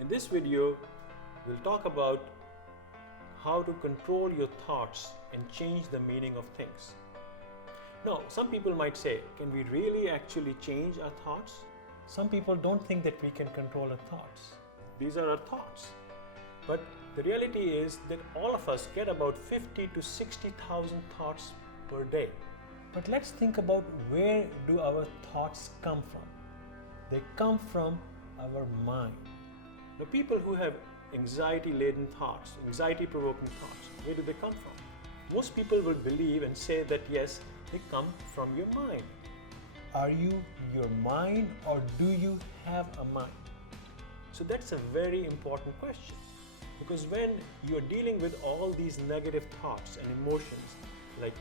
In this video, we'll talk about how to control your thoughts and change the meaning of things. Now, some people might say, can we really actually change our thoughts? Some people don't think that we can control our thoughts. These are our thoughts. But the reality is that all of us get about 50 to 60,000 thoughts per day. But let's think about, where do our thoughts come from? They come from our mind. The people who have anxiety-laden thoughts, anxiety-provoking thoughts, where do they come from? Most people will believe and say that yes, they come from your mind. Are you your mind, or do you have a mind? So that's a very important question, because when you're dealing with all these negative thoughts and emotions like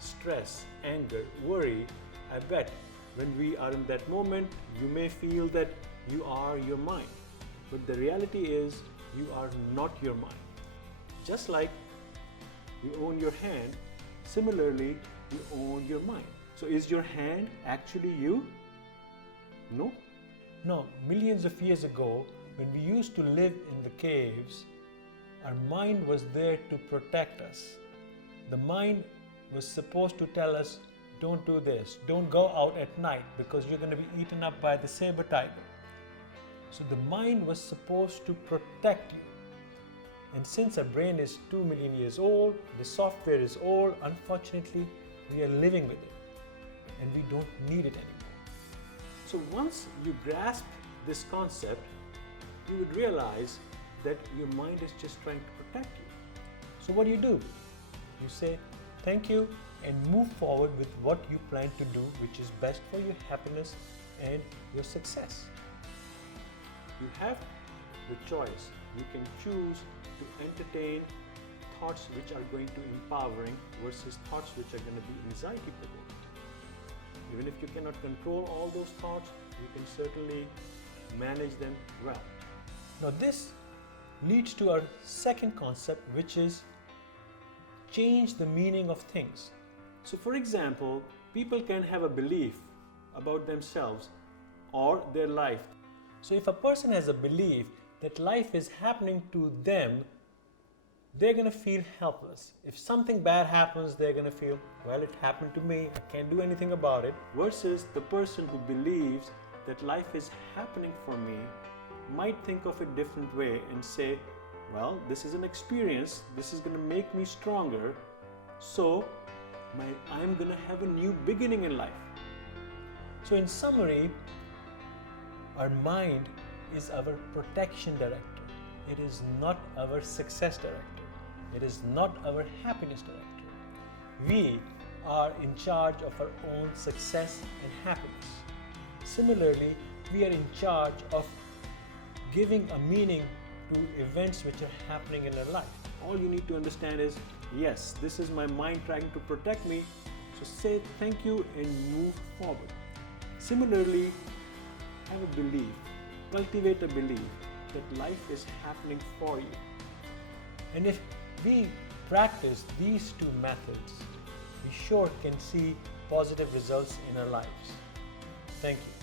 stress, anger, worry, I bet when we are in that moment, you may feel that you are your mind. But the reality is, you are not your mind. Just like you own your hand, similarly, you own your mind. So is your hand actually you? No. No, millions of years ago, when we used to live in the caves, our mind was there to protect us. The mind was supposed to tell us, don't do this, don't go out at night because you're going to be eaten up by the saber tiger. So the mind was supposed to protect you. And since our brain is 2 million years old, the software is old, unfortunately, we are living with it and we don't need it anymore. So once you grasp this concept, you would realize that your mind is just trying to protect you. So what do? You say thank you and move forward with what you plan to do, which is best for your happiness and your success. You have the choice. You can choose to entertain thoughts which are going to be empowering versus thoughts which are going to be anxiety provoking. Even if you cannot control all those thoughts, you can certainly manage them well. Now this leads to our second concept, which is change the meaning of things. So for example, people can have a belief about themselves or their life. So if a person has a belief that life is happening to them, they're going to feel helpless. If something bad happens, they're going to feel, well, it happened to me, I can't do anything about it. Versus the person who believes that life is happening for me might think of a different way and say, well, this is an experience, this is going to make me stronger, so I'm going to have a new beginning in life. So in summary, our mind is our protection director. It is not our success director. It is not our happiness director. We are in charge of our own success and happiness. Similarly, we are in charge of giving a meaning to events which are happening in our life. All you need to understand is, yes, this is my mind trying to protect me, so say thank you and move forward. Similarly, have a belief, cultivate a belief that life is happening for you. And if we practice these two methods, we sure can see positive results in our lives. Thank you.